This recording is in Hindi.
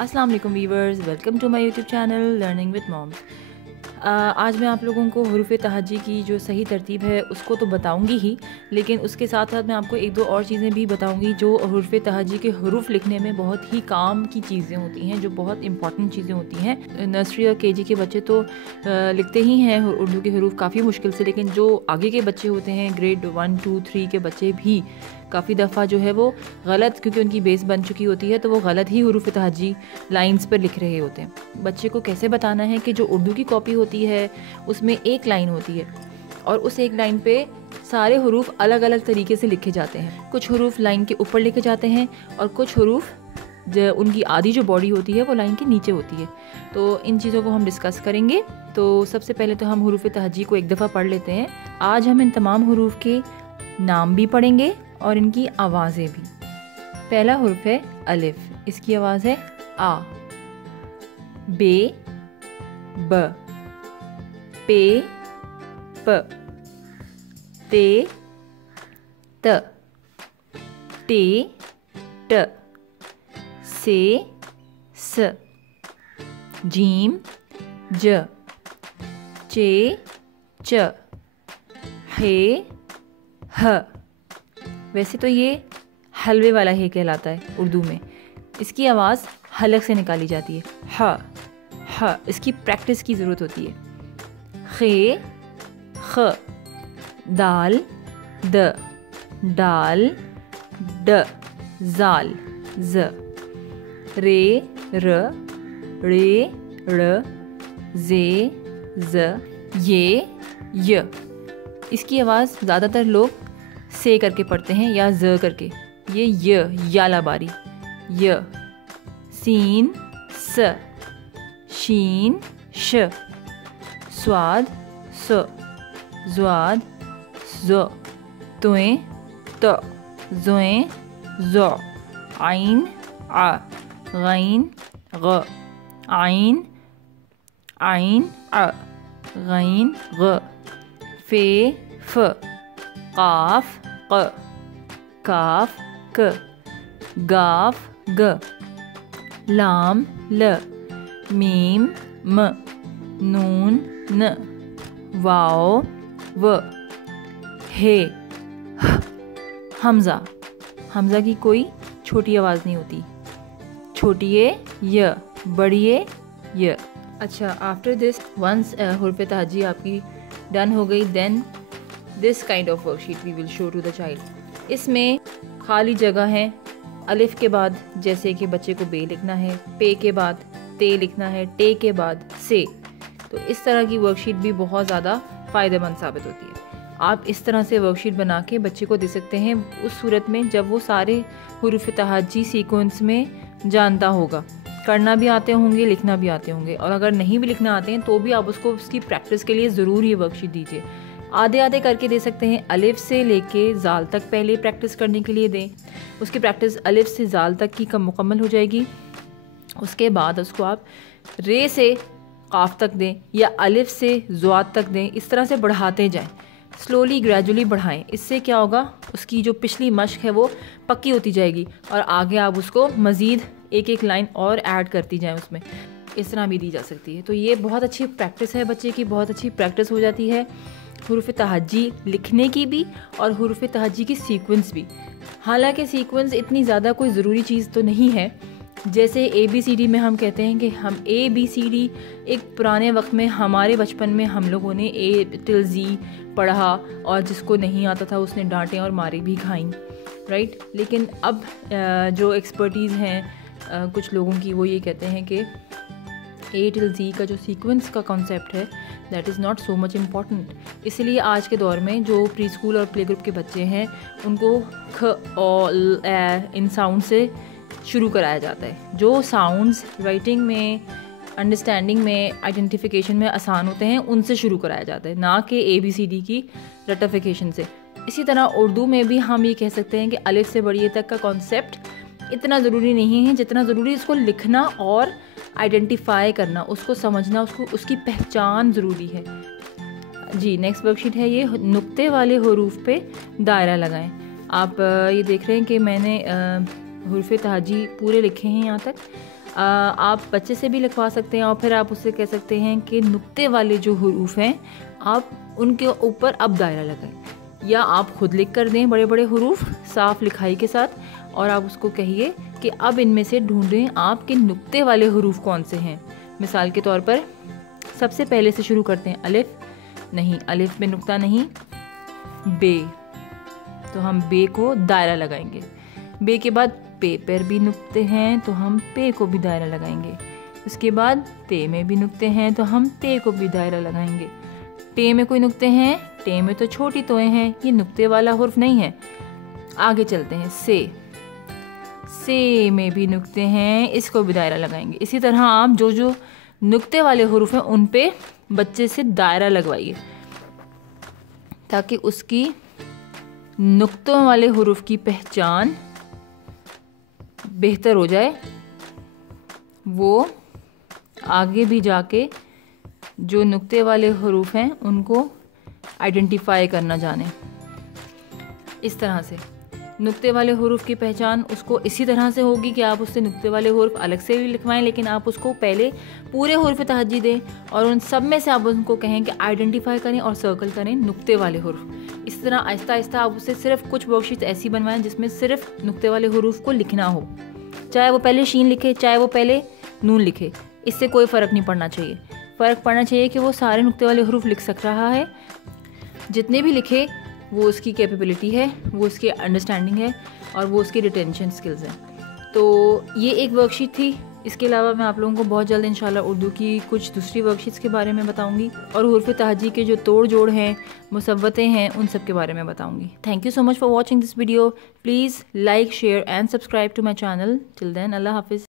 अस्सलाम वालेकुम viewers, welcome to my YouTube channel learning with moms. आज मैं आप लोगों को हुरूफ़ तहज्जी की जो सही तरतीब है उसको तो बताऊंगी ही, लेकिन उसके साथ साथ मैं आपको एक दो और चीज़ें भी बताऊंगी जो हुरूफ़ तहज्जी के हरूफ लिखने में बहुत ही काम की चीज़ें होती हैं, जो बहुत इंपॉर्टेंट चीज़ें होती हैं। नर्सरी और केजी के बच्चे तो लिखते ही हैं उर्दू के हरूफ काफ़ी मुश्किल से, लेकिन जो आगे के बच्चे होते हैं ग्रेड 1, 2, 3 के बच्चे भी काफ़ी दफ़ा जो है वो गलत, क्योंकि उनकी बेस बन चुकी होती है तो वो गलत ही हुरूफ़ तहज्जी लाइंस पर लिख रहे होते हैं। बच्चे को कैसे बताना है कि जो उर्दू की कॉपी होती है उसमें एक लाइन होती है और उस एक लाइन पे सारे हुरूफ अलग अलग तरीके से लिखे जाते हैं। कुछ हुरूफ लाइन के ऊपर लिखे जाते हैं और कुछ हुरूफ उनकी आधी जो बॉडी होती है वो लाइन के नीचे होती है। तो इन चीज़ों को हम डिस्कस करेंगे। तो सबसे पहले तो हम हुरूफ़ तहज्जी को एक दफ़ा पढ़ लेते हैं। आज हम इन तमाम हुरूफ के नाम भी पढ़ेंगे और इनकी आवाज़ें भी। पहला हुर्फ है अलिफ, इसकी आवाज़ है आ, बे, ब, पे, प, ते, त, टे, ट, से, स, जीम, ज, चे, च, हे, ह। वैसे तो ये हलवे वाला हे कहलाता है उर्दू में, इसकी आवाज़ हलक से निकाली जाती है। ह, इसकी प्रैक्टिस की ज़रूरत होती है। खे, ख, दाल, द, डाल, ड, जाल, ज, रे, र, रे, ड़, जे, ज, ये, य। इसकी आवाज़ ज़्यादातर लोग से करके पढ़ते हैं या ज करके। ये याला बारी, य, सीन, स, शीन, श, स्वाद, स, ज़्वाद, ज़, तुएं, त, ज़ुएं, ज़, आइन, आ, गैन, ग, आइन, आइन, आ, गैन, ग, फे, फ, काफ, क, काफ, क, गाफ, ग, लाम, ल, मीम, म, नून, न, वाओ, व, हे, ह। हमज़ा, हमज़ा की कोई छोटी आवाज़ नहीं होती। छोटी ए य, बड़ी ए य। अच्छा, आफ्टर दिस वंस हुरूफ़ तहज्जी आपकी डन हो गई, then this kind of worksheet we will show to the child. इसमें खाली जगह है। अलिफ के बाद जैसे कि बच्चे को बे लिखना है, पे के बाद ते लिखना है, टे के बाद से। तो इस तरह की वर्कशीट भी बहुत ज़्यादा फ़ायदेमंद साबित होती है। आप इस तरह से वर्कशीट बना के बच्चे को दे सकते हैं उस सूरत में जब वो सारे हुरूफ़ तहज्जी सीक्वेंस में जानता होगा, करना भी आते होंगे, लिखना भी आते होंगे। और अगर नहीं भी लिखना आते हैं तो भी आप उसको उसकी प्रैक्टिस के लिए ज़रूर ये वर्कशीट दीजिए। आधे आधे करके दे सकते हैं। अलिफ से लेके ज़ाल तक पहले प्रैक्टिस करने के लिए दें, उसकी प्रैक्टिस अलिफ से ज़ाल तक की कम मुकम्मल हो जाएगी। उसके बाद उसको आप रे से काफ तक दें या अलिफ से ज़्वाद तक दें। इस तरह से बढ़ाते जाएं, स्लोली ग्रेजुअली बढ़ाएं। इससे क्या होगा, उसकी जो पिछली मश्क है वो पक्की होती जाएगी और आगे आप उसको मज़ीद एक एक लाइन और ऐड करती जाएं उसमें। इस तरह भी दी जा सकती है। तो ये बहुत अच्छी प्रैक्टिस है, बच्चे की बहुत अच्छी प्रैक्टिस हो जाती है हुरूफ़ तहज्जी लिखने की भी और हुरूफ़ तहज्जी की सीक्वेंस भी। हालांकि सीक्वेंस इतनी ज़्यादा कोई ज़रूरी चीज़ तो नहीं है। जैसे ABCD में हम कहते हैं कि हम ABCD एक पुराने वक्त में हमारे बचपन में हम लोगों ने A till Z पढ़ा और जिसको नहीं आता था उसने डांटें और मारे भी खाईं, राइट। लेकिन अब जो एक्सपर्टीज़ हैं कुछ लोगों की, वो ये कहते हैं कि A till Z का जो सीक्वेंस का कॉन्सेप्ट है that is not so much important. इसलिए आज के दौर में जो प्री स्कूल और प्ले ग्रुप के बच्चे हैं उनको ख और इन साउंड से शुरू कराया जाता है। जो साउंड्स राइटिंग में, अंडरस्टैंडिंग में, आइडेंटिफिकेशन में आसान होते हैं उनसे शुरू कराया जाता है, ना कि ABCD की रटिफिकेशन से। इसी तरह उर्दू में भी हम ये कह सकते हैं कि अलिफ से बड़ी तक का कॉन्सेप्ट इतना ज़रूरी नहीं है जितना ज़रूरी इसको लिखना और आइडेंटिफाई करना, उसको समझना, उसको उसकी पहचान ज़रूरी है। जी, नेक्स्ट वर्कशीट है ये, नुक्ते वाले हरूफ पे दायरा लगाएं। आप ये देख रहे हैं कि मैंने हुरूफ़ तहज्जी पूरे लिखे हैं यहाँ तक। आप बच्चे से भी लिखवा सकते हैं और फिर आप उससे कह सकते हैं कि नुक्ते वाले जो हरूफ हैं आप उनके ऊपर अब दायरा लगाएं, या आप खुद लिख कर दें बड़े बड़े हरूफ साफ लिखाई के साथ, और आप उसको कहिए कि अब इनमें से ढूंढें आपके नुक्ते वाले हरूफ कौन से हैं। मिसाल के तौर पर सबसे पहले से शुरू करते हैं, अलिफ, नहीं अलिफ में नुक्ता नहीं, बे, तो हम बे को दायरा लगाएंगे। बे के बाद पे पर भी नुक्ते हैं तो हम पे को भी दायरा लगाएंगे। उसके बाद ते में भी नुक्ते हैं तो हम ते को भी दायरा लगाएंगे। टे में कोई नुक्ते हैं, टे में तो छोटी तोएं हैं, ये नुक्ते वाला हुर्फ नहीं है। आगे चलते हैं, से में भी नुक्ते हैं, इसको भी दायरा लगाएंगे। इसी तरह आप जो जो नुक्ते वाले हुर्फ हैं उन पे बच्चे से दायरा लगवाइए ताकि उसकी नुक्तों वाले हुर्फ की पहचान बेहतर हो जाए, वो आगे भी जाके जो नुक्ते वाले हुरूफ हैं उनको आइडेंटिफाई करना जाने। इस तरह से नुक्ते वाले हुरूफ की पहचान उसको इसी तरह से होगी कि आप उससे नुक्ते वाले हुरूफ अलग से भी लिखवाएं, लेकिन आप उसको पहले पूरे हुरूफ तहज्जी दें और उन सब में से आप उनको कहें कि आइडेंटिफाई करें और सर्कल करें नुक्ते वाले हुरूफ। इस तरह आहिस्ता आहिस्ता आप उससे सिर्फ कुछ वर्कशीट्स ऐसी बनवाएं जिसमें सिर्फ नुक्ते वाले हुरूफ को लिखना हो, चाहे वो पहले शीन लिखे चाहे वो पहले नून लिखे, इससे कोई फ़र्क नहीं पड़ना चाहिए। फ़र्क पड़ना चाहिए कि वो सारे नुक्ते वाले हुरूफ लिख सक रहा है, जितने भी लिखे वो उसकी कैपेबिलिटी है, वो उसकी अंडरस्टैंडिंग है और वो उसकी रिटेंशन स्किल्स हैं। तो ये एक वर्कशीट थी। इसके अलावा मैं आप लोगों को बहुत जल्द इंशाल्लाह उर्दू की कुछ दूसरी वर्कशीट्स के बारे में बताऊंगी और हुर्फ तहज्जी के जो तोड़ जोड़ हैं, मुसव्वतें हैं, उन सब के बारे में बताऊंगी। Thank you so much for watching this video. Please like, share and subscribe to my channel. Till then, अल्लाह हाफिज़।